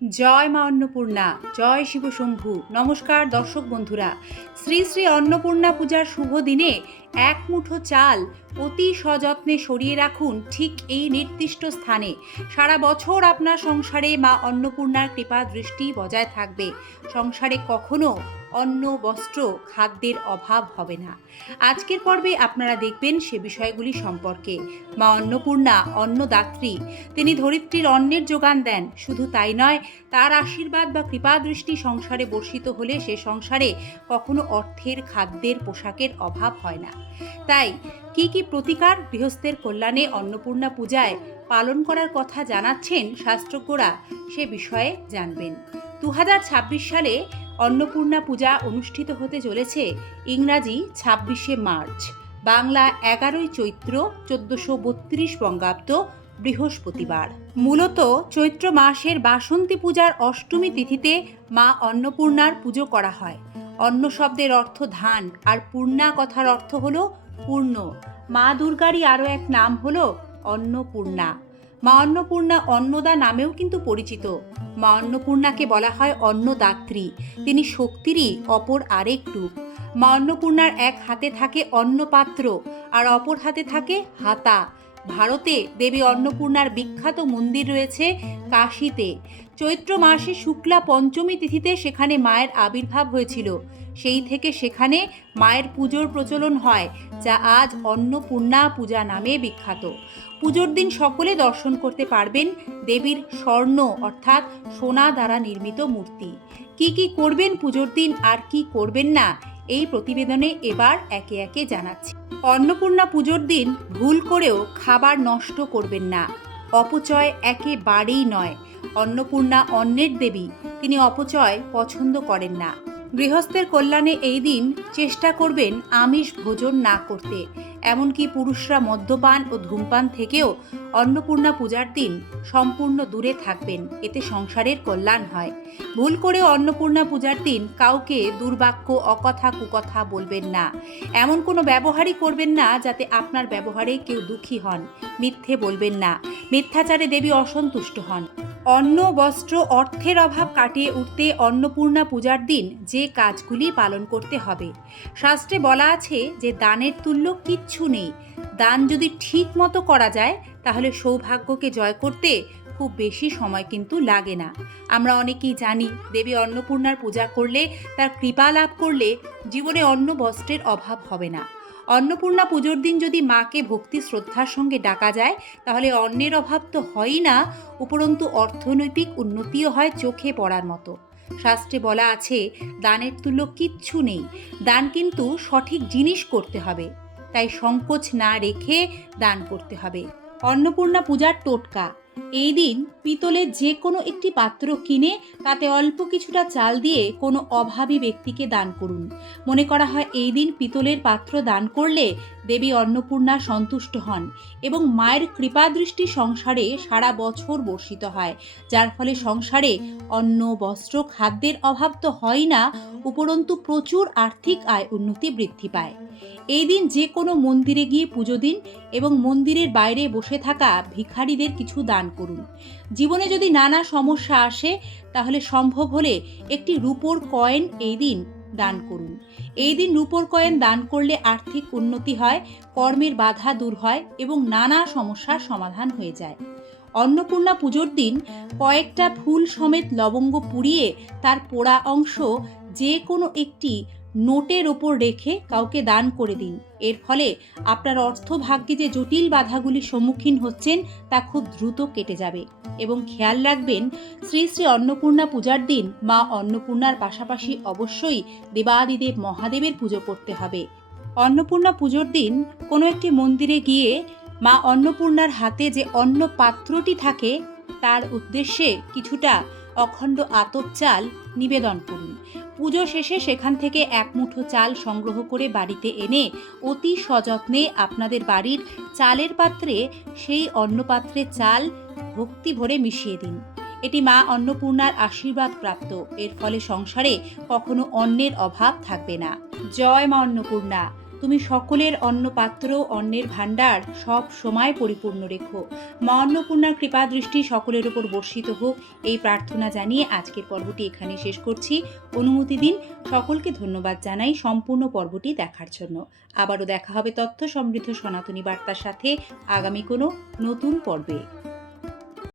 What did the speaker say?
জয় মা অন্নপূর্ণা, জয় শিবশম্ভু। নমস্কার দর্শক বন্ধুরা, শ্রী শ্রী অন্নপূর্ণা পূজার শুভ দিনে এক মুঠো চাল অতি সযত্নে সরিয়ে রাখুন ঠিক এই নির্দিষ্ট স্থানে। সারা বছর আপনার সংসারে মা অন্নপূর্ণার কৃপা দৃষ্টি বজায় থাকবে। সংসারে কখনো অন্ন, বস্ত্র, খাদ্যের অভাব হবে না। আজকের পর্বে আপনারা দেখবেন সে বিষয়গুলি সম্পর্কে। মা অন্নপূর্ণা অন্নদাত্রী, তিনি ধরিত্রীর অন্নের যোগান দেন। শুধু তাই নয়, তার আশীর্বাদ বা কৃপা দৃষ্টি সংসারে বর্ষিত হলে সে সংসারে কখনো অর্থের, খাদ্যের, পোশাকের অভাব হয় না। তাই কি প্রতিকার গৃহস্থের কল্যাণে অন্নপূর্ণা পূজায় পালন করার কথা জানাচ্ছেন শাস্ত্রজ্ঞরা, সে বিষয়ে জানবেন। 2026 সালে অন্নপূর্ণা পূজা অনুষ্ঠিত হতে চলেছে ইংরাজি 26শে মার্চ, বাংলা 11ই চৈত্র 1432 বঙ্গাব্দ, বৃহস্পতিবার। মূলত চৈত্র মাসের বাসন্তী পূজার অষ্টমী তিথিতে মা অন্নপূর্ণার পুজো করা হয়। অন্ন শব্দের অর্থ ধান, আর পূর্ণা কথার অর্থ হলো পূর্ণ। মা দুর্গারই আরও এক নাম হলো অন্নপূর্ণা। মা অন্নপূর্ণা অন্নদা নামেও কিন্তু পরিচিত। মা অন্নপূর্ণাকে বলা হয় অন্নদাত্রী, তিনি শক্তিরই অপর আরেক রূপ। মা অন্নপূর্ণার এক হাতে থাকে অন্নপাত্র, আর অপর হাতে থাকে হাতা। ভারতে দেবী অন্নপূর্ণার বিখ্যাত মন্দির রয়েছে কাশীতে। চৈত্র মাসে শুক্লা পঞ্চমী তিথিতে সেখানে মায়ের আবির্ভাব হয়েছিল। সেই থেকে সেখানে মায়ের পুজোর প্রচলন হয়, যা আজ অন্নপূর্ণা পূজা নামে বিখ্যাত। পুজোর দিন সকলে দর্শন করতে পারবেন দেবীর স্বর্ণ অর্থাৎ সোনা দ্বারা নির্মিত মূর্তি। কি করবেন পুজোর দিন আর কি করবেন না, এই প্রতিবেদনে এবার একে একে জানাচ্ছি। অন্নপূর্ণা পুজোর দিন ভুল করেও খাবার নষ্ট করবেন না। অপচয় একেবারেই নয়। অন্নপূর্ণা অন্নের দেবী, তিনি অপচয় পছন্দ করেন না। গৃহস্থের কল্যাণে এই দিন চেষ্টা করবেন আমিষ ভোজন না করতে। এমনকি পুরুষরা মদ্যপান ও ধূমপান থেকেও অন্নপূর্ণা পূজার দিন সম্পূর্ণ দূরে থাকবেন, এতে সংসারের কল্যাণ হয়। ভুল করেও অন্নপূর্ণা পূজার দিন কাউকে দুর্বাক্য, অকথা, কুকথা বলবেন না। এমন কোনো ব্যবহারই করবেন না যাতে আপনার ব্যবহারে কেউ দুঃখী হন। মিথ্যে বলবেন না, মিথ্যাচারে দেবী অসন্তুষ্ট হন। অন্ন, বস্ত্র, অর্থের অভাব কাটিয়ে উঠতে অন্নপূর্ণা পূজার দিন যে কাজগুলি পালন করতে হবে। শাস্ত্রে বলা আছে যে দানের তুল্য কিচ্ছু নেই। দান যদি ঠিক মতো করা যায় তাহলে সৌভাগ্যকে জয় করতে খুব বেশি সময় কিন্তু লাগে না। আমরা অনেকেই জানি দেবী অন্নপূর্ণার পূজা করলে, তার কৃপা লাভ করলে জীবনে অন্ন, বস্ত্রের অভাব হবে না। অন্নপূর্ণা পুজোর দিন যদি মাকে ভক্তি শ্রদ্ধার সঙ্গে ডাকা যায় তাহলে অন্নের অভাব তো হয়ই না, উপরন্তু অর্থনৈতিক উন্নতিও হয় চোখে পড়ার মতো। শাস্ত্রে বলা আছে দানের তুল্য কিচ্ছু নেই। দান কিন্তু সঠিক জিনিস করতে হবে, তাই সংকোচ না রেখে দান করতে হবে। অন্নপূর্ণা পূজার টোটকা: এই দিন পিতলের যে কোনো একটি পাত্র কিনে তাতে অল্প কিছুটা চাল দিয়ে কোনো অভাবী ব্যক্তিকে দান করুন। মনে করা হয় এই দিন পিতলের পাত্র দান করলে দেবী অন্নপূর্ণা সন্তুষ্ট হন এবং মায়ের কৃপা দৃষ্টি সংসারে সারা বছর বর্ষিত হয়, যার ফলে সংসারে অন্ন, বস্ত্র, খাদ্যের অভাব তো হয় না, উপরন্তু প্রচুর আর্থিক আয় উন্নতি বৃদ্ধি পায়। এই দিন যে কোনো মন্দিরে গিয়ে পুজো দিন এবং মন্দিরের বাইরে বসে থাকা ভিখারিদের কিছু দান করুন। জীবনে যদি নানা সমস্যা আসে তাহলে সম্ভব হলে একটি রূপোর কয়েন এই দিন দান করুন। এই দিন রূপোর কয়েন দান করলে আর্থিক উন্নতি হয়, কর্মের বাধা দূর হয় এবং নানা সমস্যার সমাধান হয়ে যায়। অন্নপূর্ণা পুজোর দিন কয়েকটা ফুল সমেত লবঙ্গ পুড়িয়ে তার পোড়া অংশ যে কোনো একটি নোটের ওপর রেখে কাউকে দান করে দিন। এর ফলে আপনার অর্থভাগ্যে যে জটিল বাধাগুলির সম্মুখীন হচ্ছেন তা খুব দ্রুত কেটে যাবে। এবং খেয়াল রাখবেন, শ্রী শ্রী অন্নপূর্ণা পূজার দিন মা অন্নপূর্ণার পাশাপাশি অবশ্যই দেবাদিদেব মহাদেবের পুজো করতে হবে। অন্নপূর্ণা পুজোর দিন কোনো একটি মন্দিরে গিয়ে মা অন্নপূর্ণার হাতে যে অন্ন পাত্রটি থাকে তার উদ্দেশ্যে কিছুটা অখণ্ড আতপ চাল নিবেদন করুন। পুজো শেষে সেখান থেকে এক মুঠো চাল সংগ্রহ করে বাড়িতে এনে অতি সযত্নে আপনাদের বাড়ির চালের পাত্রে সেই অন্নপাত্রে চাল ভক্তি ভরে মিশিয়ে দিন। এটি মা অন্নপূর্ণার আশীর্বাদ প্রাপ্ত। এর ফলে সংসারে কখনো অন্নের অভাব থাকবে না। জয় মা অন্নপূর্ণা, তুমি সকলের অন্নপাত্র, অন্নের ভাণ্ডার সব সময় পরিপূর্ণ রেখো। মা অন্নপূর্ণার কৃপা দৃষ্টি সকলের ওপর বর্ষিত হোক, এই প্রার্থনা জানিয়ে আজকের পর্বটি এখানে শেষ করছি। অনুমতি দিন। সকলকে ধন্যবাদ জানাই সম্পূর্ণ পর্বটি দেখার জন্য। আবারও দেখা হবে তথ্য সমৃদ্ধ সনাতনী বার্তার সাথে আগামী কোনো নতুন পর্বে।